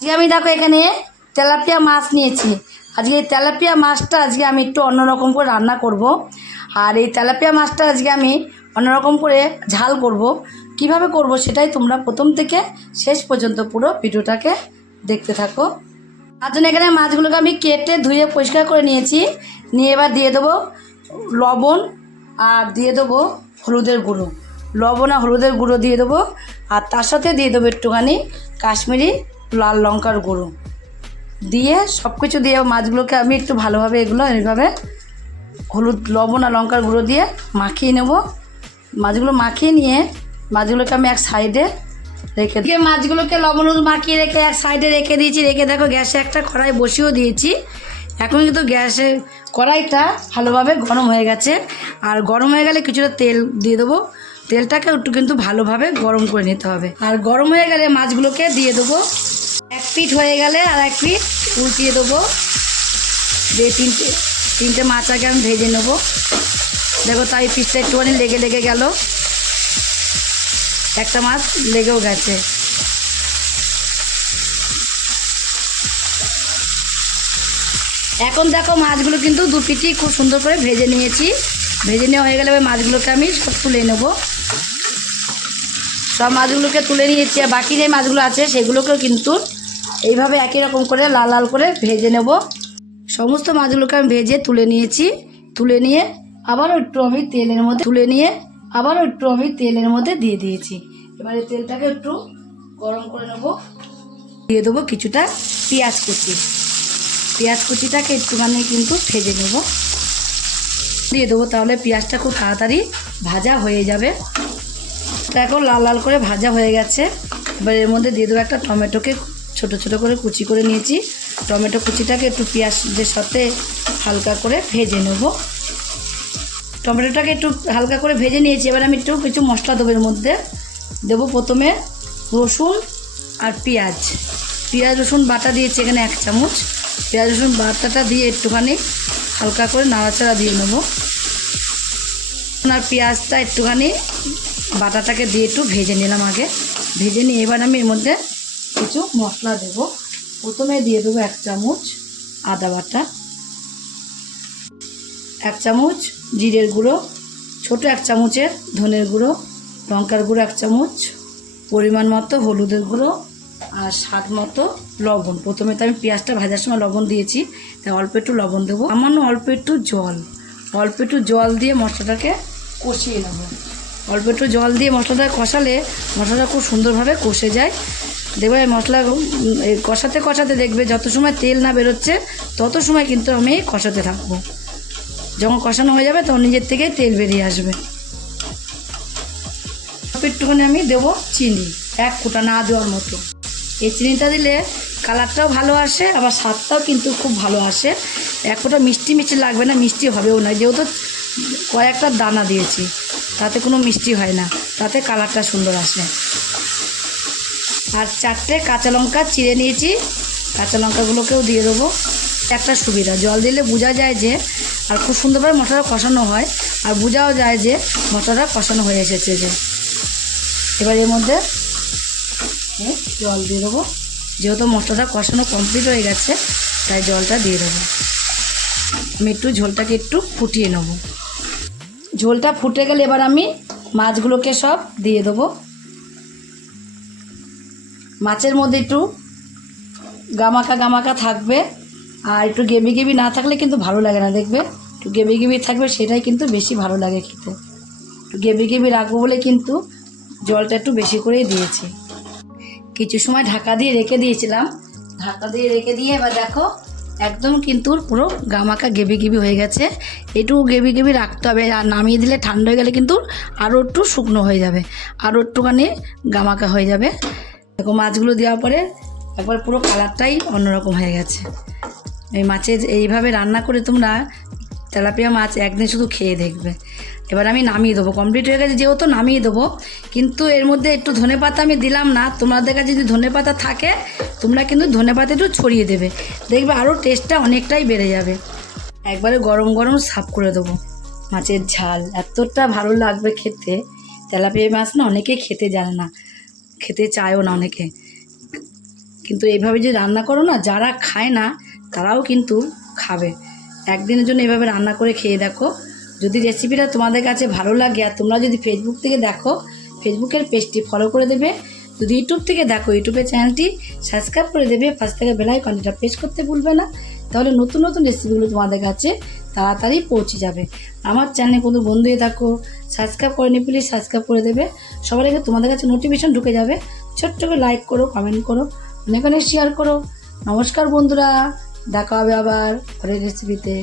আজকে আমি দেখো এখানে তেলাপিয়া মাছ নিয়েছি। আজকে এই তেলাপিয়া মাছটা আজকে আমি একটু অন্যরকম করে রান্না করব। আর এই তেলাপিয়া মাছটা আজকে আমি অন্যরকম করে ঝাল করব। কিভাবে করব সেটাই তোমরা প্রথম থেকে শেষ পর্যন্ত পুরো ভিডিওটাকে দেখতে থাকো। তার জন্য এখানে মাছগুলোকে আমি কেটে ধুয়ে পরিষ্কার করে নিয়েছি। নিয়ে এবার দিয়ে দেবো লবণ আর দিয়ে দেবো হলুদের গুঁড়ো। লবণ আর হলুদের গুঁড়ো দিয়ে দেবো, আর তার সাথে দিয়ে দেবো একটুখানি কাশ্মীরি লাল লঙ্কার গুঁড়ো। দিয়ে সব কিছু দিয়ে মাছগুলোকে আমি একটু ভালোভাবে এগুলো এইভাবে হলুদ লবণ আর লঙ্কার গুঁড়ো দিয়ে মাখিয়ে নেব। মাছগুলো মাখিয়ে নিয়ে মাছগুলোকে আমি এক সাইডে রেখে দিয়ে মাছগুলোকে লবণ হলুদ মাখিয়ে রেখে এক সাইডে রেখে দিয়েছি। রেখে দেখো গ্যাসে একটা কড়াই বসিয়েও দিয়েছি। এখন কিন্তু গ্যাসে কড়াইটা ভালোভাবে গরম হয়ে গেছে। আর গরম হয়ে গেলে কিছুটা তেল দিয়ে দেবো। তেলটাকে একটু কিন্তু ভালোভাবে গরম করে নিতে হবে। আর গরম হয়ে গেলে মাছগুলোকে দিয়ে দেবো। এক পিঠ হয়ে গেলে আর এক পিঠ উল্টিয়ে দেবো। দিয়ে তিনটে মাছ আগে আমি ভেজে নেবো। দেখো তাই পিঠটা একটুখানি লেগে গেল, একটা মাছ লেগেও গেছে। এখন দেখো মাছগুলো কিন্তু দু পিঠই খুব সুন্দর করে ভেজে নিয়েছি। ভেজে নেওয়া হয়ে গেলে মাছগুলোকে আমি সব তুলে নেব। সব মাছগুলোকে তুলে নিয়েছি। আর বাকি যে মাছগুলো আছে সেগুলোকেও কিন্তু এইভাবে একই রকম করে লাল লাল করে ভেজে নেব। সমস্ত মাছগুলোকে আমি ভেজে তুলে নিয়েছি। তুলে নিয়ে আবারও একটু আমি তেলের মধ্যে দিয়ে দিয়েছি। এবারে তেলটাকে একটু গরম করে নেব। দিয়ে দেবো কিছুটা পেঁয়াজ কুচি। পেঁয়াজ কুচিটাকে একটুখানি কিন্তু ভেজে নেব। দিয়ে দেবো, তাহলে পেঁয়াজটা খুব তাড়াতাড়ি ভাজা হয়ে যাবে। এখন লাল লাল করে ভাজা হয়ে গেছে। এবার এর মধ্যে দিয়ে দেবো একটা টমেটোকে ছোট ছোট করে কুচি করে নিয়েছি। টমেটো কুচিটাকে একটু পেঁয়াজের সাথে হালকা করে ভেজে নেব। টমেটোটাকে একটু হালকা করে ভেজে নিয়েছি। এবার আমি একটু কিছু মশলা দেবো। এর মধ্যে দেবো প্রথমে রসুন আর পেঁয়াজ রসুন বাটা দিয়েছি এখানে 1 চামচ। পেঁয়াজ রসুন বাটাটা দিয়ে একটুখানি হালকা করে নাড়াচাড়া দিয়ে নেব। আর পেঁয়াজটা একটুখানি বাটাটাকে দিয়ে একটু ভেজে নিলাম আগে। ভেজে নিয়ে এবার আমি এর মধ্যে কিছু মশলা দেব। প্রথমে দিয়ে দেবো 1 চামচ আদা বাটা, 1 চামচ জিরের গুঁড়ো, ছোটো 1 চামচের ধনের গুঁড়ো, লঙ্কার গুঁড়ো 1 চামচ, পরিমাণ মতো হলুদের গুঁড়ো, আর স্বাদ মতো লবণ। প্রথমে তো আমি পেঁয়াজটা ভাজার সময় লবণ দিয়েছি, তাই অল্প একটু লবণ দেবো। সামান্য অল্প একটু জল দিয়ে মশলাটাকে কষিয়ে নেব। অল্প একটু জল দিয়ে মশলাটা কষালে মশলাটা খুব সুন্দরভাবে কষে যায়। দেখবে মশলা কষাতে দেখবে যত সময় তেল না বেরোচ্ছে তত সময় কিন্তু আমি কষাতে থাকবো। যখন কষানো হয়ে যাবে তখন নিজের থেকে তেল বেরিয়ে আসবে। একটুখানি আমি দেবো চিনি, 1 ফোঁটা না দেওয়ার মতো। এই চিনিটা দিলে কালারটাও ভালো আসে, আবার স্বাদটাও কিন্তু খুব ভালো আসে। 1 ফোঁটা মিষ্টি লাগবে না, মিষ্টি হবেও না, যেহেতু কয়েকটা দানা দিয়েছি তাতে কোনো মিষ্টি হয় না, তাতে কালারটা সুন্দর আসে। আর 4টে কাঁচা লঙ্কা চিড়ে নিয়েছি, কাঁচা লঙ্কাগুলোকেও দিয়ে দেবো। একটা সুবিধা, জল দিলে বোঝা যায় যে, আর খুব সুন্দরভাবে মশলাটা কষানো হয়, আর বোঝাও যায় যে মশলাটা কষানো হয়ে এসেছে। যে এবার এর মধ্যে জল দিয়ে দেবো। যেহেতু মশলাটা কষানো কমপ্লিট হয়ে গেছে তাই জলটা দিয়ে দেবো। আমি একটু ঝোলটাকে একটু ফুটিয়ে নেব। ঝোলটা ফুটে গেলে এবার আমি মাছগুলোকে সব দিয়ে দেবো। মাছের মধ্যে একটু গামাকা থাকবে, আর একটু গেবি না থাকলে কিন্তু ভালো লাগে না। দেখবে একটু গেবি থাকবে, সেটাই কিন্তু বেশি ভালো লাগে খেতে। একটু গেবি রাখবো বলে কিন্তু জলটা একটু বেশি করেই দিয়েছি। কিছু সময় ঢাকা দিয়ে রেখে দিয়েছিলাম। ঢাকা দিয়ে রেখে দিয়ে এবার দেখো একদম কিন্তু পুরো গামাকা গেবি হয়ে গেছে। একটু গেবি রাখতে হবে। আর নামিয়ে দিলে ঠান্ডা হয়ে গেলে কিন্তু আরও একটু শুকনো হয়ে যাবে, আরও একটুখানি গামাকা হয়ে যাবে। দেখো মাছগুলো দেওয়ার পরে একবার পুরো কালারটাই অন্যরকম হয়ে গেছে। এই মাছের এইভাবে রান্না করে তোমরা তেলাপিয়া মাছ একদিন শুধু খেয়ে দেখবে। এবার আমি নামিয়ে দেবো। কমপ্লিট হয়ে গেছে যেহেতু নামিয়ে দেবো। কিন্তু এর মধ্যে একটু ধনেপাতা আমি দিলাম না। তোমাদের কাছে যদি ধনেপাতা থাকে তোমরা কিন্তু ধনেপাতা একটু ছড়িয়ে দেবে, দেখবে আরও টেস্টটা অনেকটাই বেড়ে যাবে। একবারে গরম সার্ভ করে দেবো। মাছের ঝাল এতটা ভালো লাগবে খেতে। তেলাপিয়া মাছ না অনেকেই খেতে জানে না, খেতে চায়ও না অনেকে, কিন্তু এইভাবে যদি রান্না করো না, যারা খায় না তারাও কিন্তু খাবে। একদিনের জন্য এভাবে রান্না করে খেয়ে দেখো। যদি রেসিপিটা তোমাদের কাছে ভালো লাগে, আর তোমরা যদি ফেসবুক থেকে দেখো, ফেসবুকের পেজটি ফলো করে দেবে। যদি ইউটিউব থেকে দেখো, ইউটিউবের চ্যানেলটি সাবস্ক্রাইব করে দেবে। পাশ থেকে বেল আইকনটা প্রেস করতে ভুলবে না, তাহলে নতুন নতুন রেসিপিগুলো তোমাদের কাছে তাড়াতাড়ি পৌঁছে যাবে। আমার চ্যানেলে কোনো বন্ধু হয়ে থাকো, সাবস্ক্রাইব করেনি প্লিজ সাবস্ক্রাইব করে দেবে। সবার আগে তোমাদের কাছে নোটিফিকেশন ঢুকে যাবে। ছোট্ট করে লাইক করো, কমেন্ট করো, অনেক অনেক শেয়ার করো। নমস্কার বন্ধুরা, দেখা হবে আবার পরের রেসিপিতে।